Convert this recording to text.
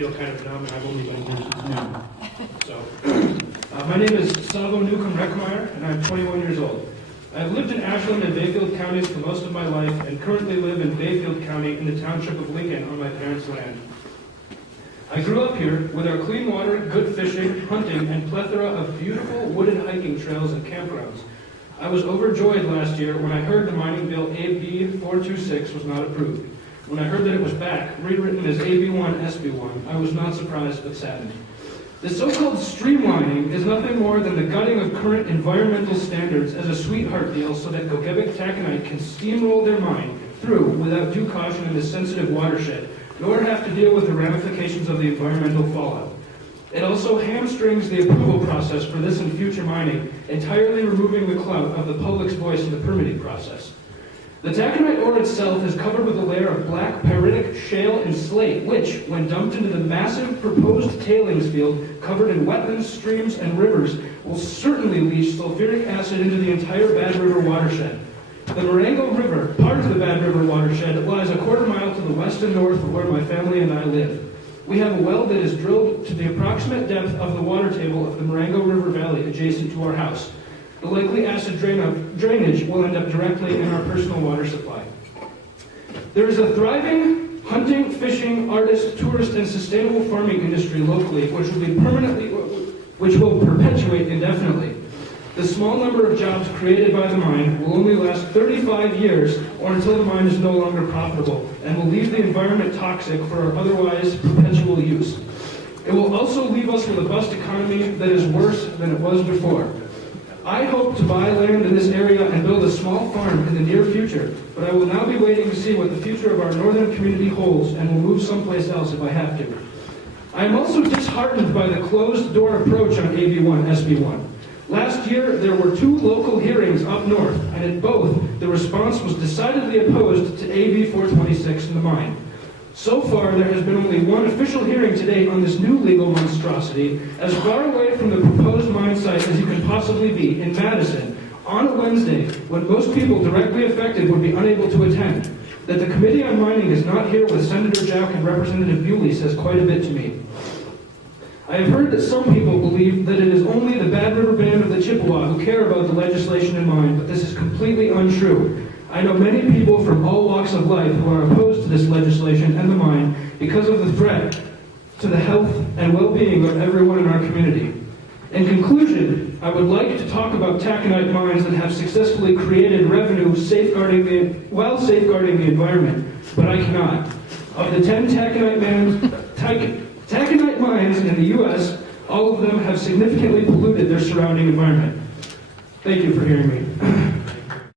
feel kind of numb, and I've only been here since noon. So, my name is Tsavo Newcomb, Rekemeyer, and I'm 21 years old. I've lived in Ashland and Bayfield counties for most of my life, and currently live in Bayfield County in the township of Lincoln on my parents' land. I grew up here with our clean water, good fishing, hunting, and plethora of beautiful wooded hiking trails and campgrounds. I was overjoyed last year when I heard the mining bill AB 426 was not approved. When I heard that it was back, rewritten as AB1 SB1, I was not surprised but saddened. The so-called streamlining is nothing more than the gutting of current environmental standards as a sweetheart deal so that Gogebic taconite can steamroll their mine through without due caution in this sensitive watershed, nor have to deal with the ramifications of the environmental fallout. It also hamstrings the approval process for this and future mining, entirely removing the clout of the public's voice in the permitting process. The taconite ore itself is covered with a layer of black pyritic shale and slate, which, when dumped into the massive proposed tailings field covered in wetlands, streams, and rivers, will certainly leach sulfuric acid into the entire Bad River watershed. The Marengo River, part of the Bad River watershed, lies a quarter mile to the west and north of where my family and I live. We have a well that is drilled to the approximate depth of the water table of the Marengo River Valley adjacent to our house. The likely acid drainage will end up directly in our personal water supply. There is a thriving hunting, fishing, artist, tourist, and sustainable farming industry locally, which will perpetuate indefinitely. The small number of jobs created by the mine will only last 35 years or until the mine is no longer profitable and will leave the environment toxic for our otherwise perpetual use. It will also leave us with a bust economy that is worse than it was before. I hope to buy land in this area and build a small farm in the near future, but I will now be waiting to see what the future of our northern community holds and will move someplace else if I have to. I am also disheartened by the closed-door approach on AB1 SB1. Last year, there were 2 local hearings up north, and at both, the response was decidedly opposed to AB 426 in the mine. So far, there has been only one official hearing to date on this new legal monstrosity, as far away from the proposed mine site as you can possibly be, in Madison, on a Wednesday, when most people directly affected would be unable to attend. That the Committee on Mining is not here with Senator Jack and Representative Bewley says quite a bit to me. I have heard that some people believe that it is only the Bad River Band of the Chippewa who care about the legislation in mind, but this is completely untrue. I know many people from all walks of life who are opposed to this legislation and the mine because of the threat to the health and well-being of everyone in our community. In conclusion, I would like to talk about taconite mines that have successfully created revenue while safeguarding the environment, but I cannot. Of the 10 taconite mines in the U.S., all of them have significantly polluted their surrounding environment. Thank you for hearing me.